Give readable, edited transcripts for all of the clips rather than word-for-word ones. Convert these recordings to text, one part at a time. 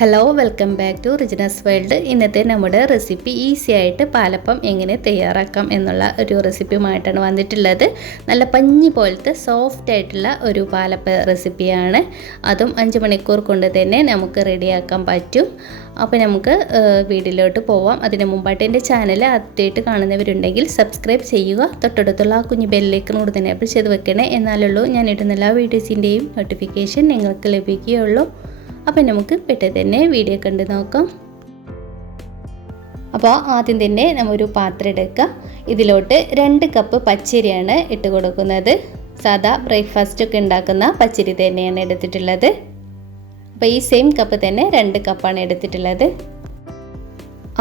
Hello welcome back to Rijna's world. ഇന്നത്തെ നമ്മുടെ recipe easy ആയിട്ട് പാലപ്പം എങ്ങനെ തയ്യാറാക്കാം എന്നുള്ള ഒരു റെസിപ്പിയുമായിട്ടാണ് വന്നിട്ടുള്ളത്. നല്ല പഞ്ഞി പോലത്തെ സോഫ്റ്റ് ആയിട്ടുള്ള ഒരു പാലപ്പ റെസിപ്പിയാണ്. അതും 5 മണിക്കൂർ കൊണ്ട് തന്നെ നമുക്ക് റെഡിയാക്കാൻ പറ്റും. അപ്പോൾ നമുക്ക് വീഡിയോയിലോട്ട് പോവാം. അതിന് മുമ്പായിട്ട് എൻ്റെ ചാനൽ ആദ്യമായിട്ട് കാണുന്നവരുണ്ടെങ്കിൽ സബ്സ്ക്രൈബ് ചെയ്യുക. തൊട്ടടുത്തുള്ള ആ കുഞ്ഞു ബെല്ലിലേക്കിനോട് തന്നെ അപ്ലൈ ചെയ്ത് വെക്കണേ. എന്നാലുള്ളൂ ഞാൻ ഇടുന്ന എല്ലാ വീഡിയോസിൻ്റെയും നോട്ടിഫിക്കേഷൻ നിങ്ങൾക്ക് ലഭിക്കുകയുള്ളൂ. അപ്പോൾ നമുക്ക് പെട്ടെന്ന് തന്നെ വീഡിയോ കണ്ട് നോക്കാം. അപ്പോൾ ആദ്യം തന്നെ നമ്മൊരു പാത്രം എടുക്കുക. ഇതിലോട്ട് 2 കപ്പ് പച്ചരിയാണ് ഇട്ട് കൊടുക്കുന്നത്. സാധാ ബ്രേക്ക്ഫാസ്റ്റ് ഒക്കെ ഉണ്ടാക്കുന്ന പച്ചരി തന്നെയാണ് എടുത്തിട്ടുള്ളത്. അപ്പോൾ ഈ സെയിം കപ്പ് തന്നെ 2 കപ്പാണ് എടുത്തിട്ടുള്ളത്.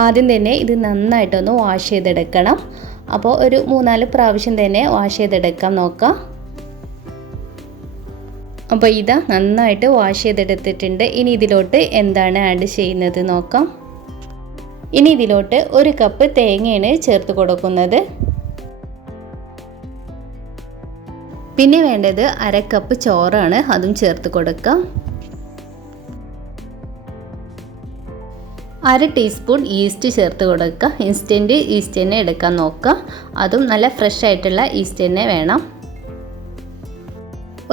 ആദ്യം തന്നെ ഇത് നന്നായിട്ടൊന്ന് വാഷ് ചെയ്തെടുക്കണം. അപ്പോൾ ഒരു 3-4 പ്രാവശ്യം തന്നെ വാഷ് ചെയ്തെടുക്കാൻ നോക്കാം. അപ്പോൾ ഇതാ നന്നായിട്ട് വാഷ് ചെയ്തെടുത്തിട്ടുണ്ട്. ഇനി ഇതിലോട്ട് എന്താണ് ആഡ് ചെയ്യുന്നത് നോക്കാം. ഇനി ഇതിലോട്ട് 1 കപ്പ് തേങ്ങയാണ് ചേർത്ത് കൊടുക്കുന്നത്. പിന്നെ വേണ്ടത് 1/2 കപ്പ് ചോറാണ്, അതും ചേർത്ത് കൊടുക്കാം. 1/2 ടീസ്പൂൺ ഈസ്റ്റ് ചേർത്ത് കൊടുക്കുക. ഇൻസ്റ്റൻറ്റ് ഈസ്റ്റ് തന്നെ എടുക്കാൻ നോക്കുക. അതും നല്ല ഫ്രഷ് ആയിട്ടുള്ള ഈസ്റ്റ് തന്നെ വേണം.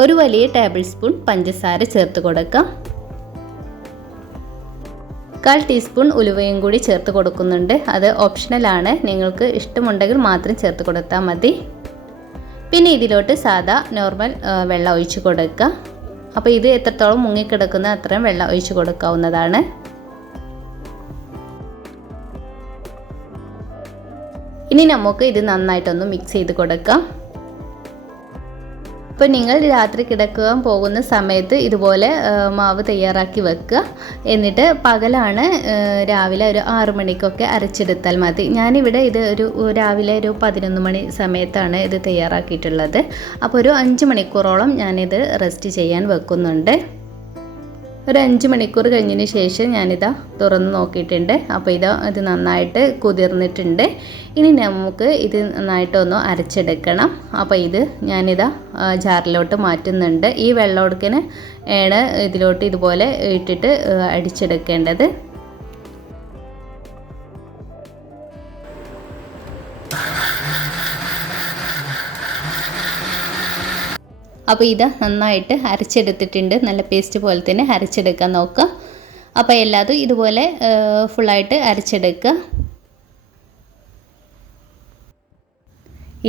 1 വലിയ ടേബിൾ സ്പൂൺ പഞ്ചസാര ചേർത്ത് കൊടുക്കാം. 1/4 ടീസ്പൂൺ ഉലുവയും കൂടി ചേർത്ത് കൊടുക്കുന്നുണ്ട്. അത് ഓപ്ഷണലാണ്, നിങ്ങൾക്ക് ഇഷ്ടമുണ്ടെങ്കിൽ മാത്രം ചേർത്ത് കൊടുത്താൽ മതി. പിന്നെ ഇതിലോട്ട് സാദാ നോർമൽ വെള്ളം ഒഴിച്ച് കൊടുക്കുക. അപ്പോൾ ഇത് എത്രത്തോളം മുങ്ങിക്കിടക്കുന്ന അത്രയും വെള്ളം ഒഴിച്ച് കൊടുക്കാവുന്നതാണ്. ഇനി നമുക്ക് ഇത് നന്നായിട്ടൊന്ന് മിക്സ് ചെയ്ത് കൊടുക്കാം. അപ്പോൾ നിങ്ങൾ രാത്രി കിടക്കാൻ പോകുന്ന സമയത്ത് ഇതുപോലെ മാവ് തയ്യാറാക്കി വെക്കുക. എന്നിട്ട് പകലാണ് രാവിലെ ഒരു 6 മണിക്കൊക്കെ അരച്ചെടുത്താൽ മതി. ഞാനിവിടെ ഇത് രാവിലെ ഒരു 11 മണി സമയത്താണ് ഇത് തയ്യാറാക്കിയിട്ടുള്ളത്. അപ്പോൾ ഒരു 5 മണിക്കൂറോളം ഞാനിത് റെസ്റ്റ് ചെയ്യാൻ വെക്കുന്നുണ്ട്. ഒരു 5 മണിക്കൂർ കഴിഞ്ഞതിന് ശേഷം ഞാനിതാ തുറന്ന് നോക്കിയിട്ടുണ്ട്. അപ്പോൾ ഇത് നന്നായിട്ട് കുതിർന്നിട്ടുണ്ട്. ഇനി നമുക്ക് ഇത് നന്നായിട്ടൊന്ന് അരച്ചെടുക്കണം. അപ്പോൾ ഇത് ഞാനിതാ ജാറിലോട്ട് മാറ്റുന്നുണ്ട്. ഈ വെള്ളമൊടുക്കിന് ആണ് ഇതിലോട്ട് ഇതുപോലെ ഇട്ടിട്ട് അടിച്ചെടുക്കേണ്ടത്. അപ്പോൾ ഇത് നന്നായിട്ട് അരച്ചെടുത്തിട്ടുണ്ട്. നല്ല പേസ്റ്റ് പോലെ തന്നെ അരച്ചെടുക്കാൻ നോക്കുക. അപ്പോൾ എല്ലാതും ഇതുപോലെ ഫുള്ളായിട്ട് അരച്ചെടുക്കുക.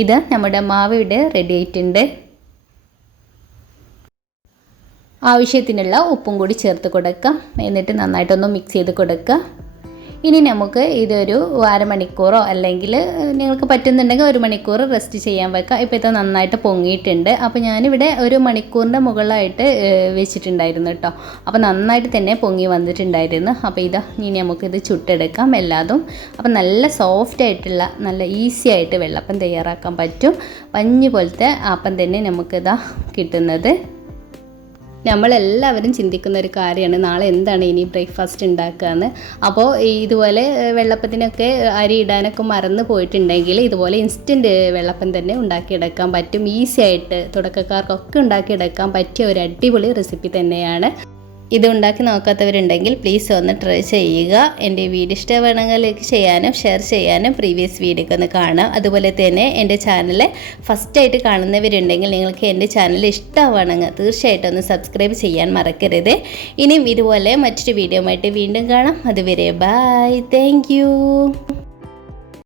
ഇത് നമ്മുടെ മാവ് ഇവിടെ റെഡി ആയിട്ടുണ്ട്. ആവശ്യത്തിനുള്ള ഉപ്പും കൂടി ചേർത്ത് കൊടുക്കുക. എന്നിട്ട് നന്നായിട്ടൊന്ന് മിക്സ് ചെയ്ത് കൊടുക്കുക. ഇനി നമുക്ക് ഇതൊരു 1/2 മണിക്കൂറോ അല്ലെങ്കിൽ നിങ്ങൾക്ക് പറ്റുന്നുണ്ടെങ്കിൽ 1 മണിക്കൂർ റെസ്റ്റ് ചെയ്യാൻ വെക്കാം. ഇപ്പോൾ ഇത് നന്നായിട്ട് പൊങ്ങിയിട്ടുണ്ട്. അപ്പോൾ ഞാനിവിടെ 1 മണിക്കൂറിൻ്റെ മുകളിലായിട്ട് വെച്ചിട്ടുണ്ടായിരുന്നു കേട്ടോ. അപ്പോൾ നന്നായിട്ട് തന്നെ പൊങ്ങി വന്നിട്ടുണ്ടായിരുന്നു. അപ്പോൾ ഇനി നമുക്കിത് ചുട്ടെടുക്കാം എല്ലാതും. അപ്പോൾ നല്ല സോഫ്റ്റ് ആയിട്ടുള്ള നല്ല ഈസി ആയിട്ട് വെള്ളപ്പം തയ്യാറാക്കാൻ പറ്റും. പഞ്ഞി പോലത്തെ അപ്പം തന്നെ നമുക്കിതാ കിട്ടുന്നത്. നമ്മളെല്ലാവരും ചിന്തിക്കുന്ന ഒരു കാര്യമാണ് നാളെ എന്താണ് ഇനി ബ്രേക്ക്ഫാസ്റ്റ് ഉണ്ടാക്കുകയെന്ന്. അപ്പോൾ ഇതുപോലെ വെള്ളപ്പത്തിനൊക്കെ അരി ഇടാനൊക്കെ മറന്നു പോയിട്ടുണ്ടെങ്കിൽ ഇതുപോലെ ഇൻസ്റ്റൻറ്റ് വെള്ളപ്പം തന്നെ ഉണ്ടാക്കിയെടുക്കാൻ പറ്റും. ഈസി ആയിട്ട് തുടക്കക്കാർക്കൊക്കെ ഉണ്ടാക്കിയെടുക്കാൻ പറ്റിയ ഒരു അടിപൊളി റെസിപ്പി തന്നെയാണ്. ഇത് ഉണ്ടാക്കി നോക്കാത്തവരുണ്ടെങ്കിൽ പ്ലീസ് ഒന്ന് ട്രൈ ചെയ്യുക. എൻ്റെ വീഡിയോ ഇഷ്ടമാണെങ്കിൽ ലൈക്ക് ചെയ്യാനും ഷെയർ ചെയ്യാനും പ്രീവിയസ് വീഡിയോ ഒന്ന് കാണാം. അതുപോലെ തന്നെ എൻ്റെ ചാനൽ ഫസ്റ്റായിട്ട് കാണുന്നവരുണ്ടെങ്കിൽ നിങ്ങൾക്ക് എൻ്റെ ചാനൽ ഇഷ്ടമാണെങ്കിൽ തീർച്ചയായിട്ടും ഒന്ന് സബ്സ്ക്രൈബ് ചെയ്യാൻ മറക്കരുത്. ഇനിയും ഇതുപോലെ മറ്റൊരു വീഡിയോ ആയിട്ട് വീണ്ടും കാണാം. അതുവരെ ബൈ. Thank you.